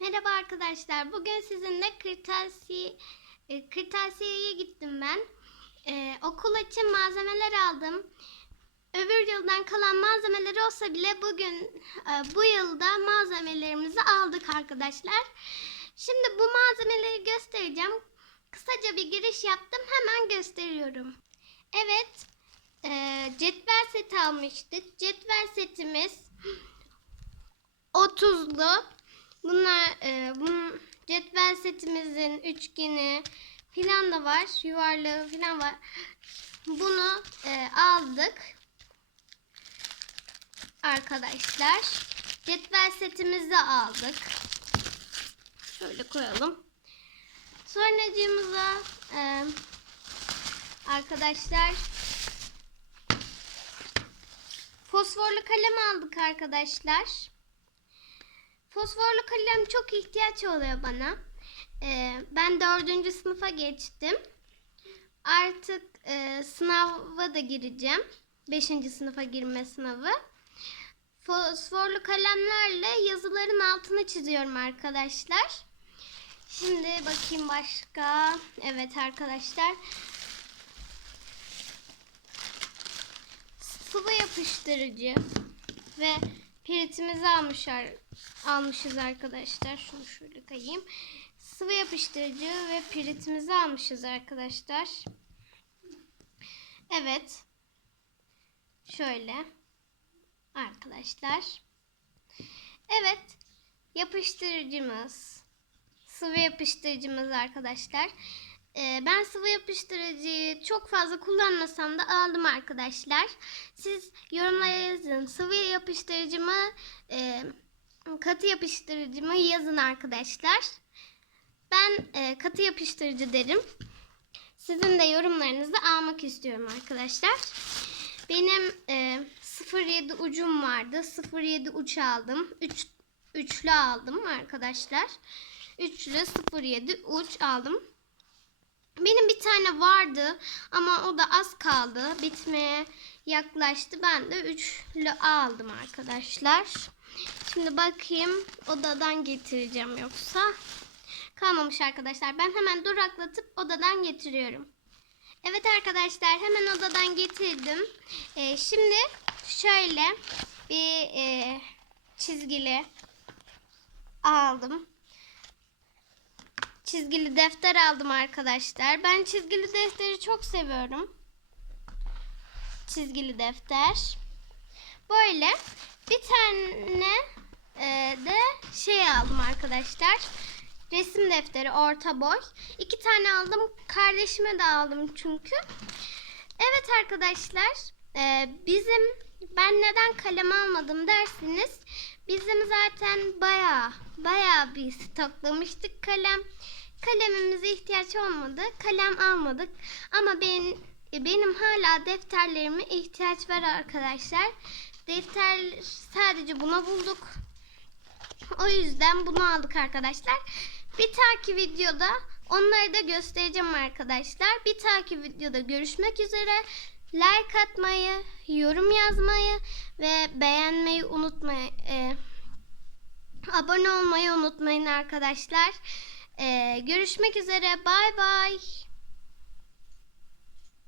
Merhaba arkadaşlar. Bugün sizinle kırtasiye kırtasiyeye gittim ben. E, okul için malzemeler aldım. Öbür yıldan kalan malzemeleri olsa bile bugün e, bu yılda malzemelerimizi aldık arkadaşlar. Şimdi bu malzemeleri göstereceğim. Kısaca bir giriş yaptım. Hemen gösteriyorum. Evet. E, cetvel seti almıştık. Cetvel setimiz 30'lu. Bunlar e, bunun cetvel setimizin üçgeni filan da var. Yuvarlağı filan var. Bunu e, aldık. Arkadaşlar. Cetvel setimizi aldık. Şöyle koyalım. Sonracığımıza e, arkadaşlar fosforlu kalem aldık arkadaşlar. Fosforlu kalem çok ihtiyaç oluyor bana. Ee, ben dördüncü sınıfa geçtim. Artık e, sınava da gireceğim. Beşinci sınıfa girme sınavı. Fosforlu kalemlerle yazıların altını çiziyorum arkadaşlar. Şimdi bakayım başka. Evet arkadaşlar. Sıvı yapıştırıcı ve piritimizi almışlar, almışız arkadaşlar. Şunu şöyle kayayım. Sıvı yapıştırıcı ve piritimizi almışız arkadaşlar. Evet. Şöyle. Arkadaşlar. Evet. Yapıştırıcımız. Sıvı yapıştırıcımız arkadaşlar. Ee, ben sıvı yapıştırıcıyı çok fazla kullanmasam da aldım arkadaşlar. Siz yorumlara yazın. Sıvı yapıştırıcımı, e, katı yapıştırıcımı yazın arkadaşlar. Ben e, katı yapıştırıcı derim. Sizin de yorumlarınızı almak istiyorum arkadaşlar. Benim e, 07 ucum vardı. 07 uç aldım. 3 üçlü aldım arkadaşlar. Üçlü 07 uç aldım. Benim bir tane vardı ama o da az kaldı. Bitmeye yaklaştı. Ben de üçlü aldım arkadaşlar. Şimdi bakayım odadan getireceğim yoksa. Kalmamış arkadaşlar. Ben hemen duraklatıp odadan getiriyorum. Evet arkadaşlar hemen odadan getirdim. Ee, şimdi şöyle bir e, çizgili aldım çizgili defter aldım arkadaşlar. Ben çizgili defteri çok seviyorum. Çizgili defter. Böyle bir tane e, de şey aldım arkadaşlar. Resim defteri orta boy. İki tane aldım. Kardeşime de aldım çünkü. Evet arkadaşlar. E, bizim ben neden kalem almadım dersiniz. Bizim zaten baya baya bir stoklamıştık kalem. Kalemimize ihtiyaç olmadı. Kalem almadık. Ama ben, benim hala defterlerime ihtiyaç var arkadaşlar. Defter sadece buna bulduk. O yüzden bunu aldık arkadaşlar. Bir takip videoda onları da göstereceğim arkadaşlar. Bir takip videoda görüşmek üzere. Like atmayı, yorum yazmayı ve beğenmeyi unutmayın. Ee, abone olmayı unutmayın arkadaşlar. Ee, görüşmek üzere. Bay bay.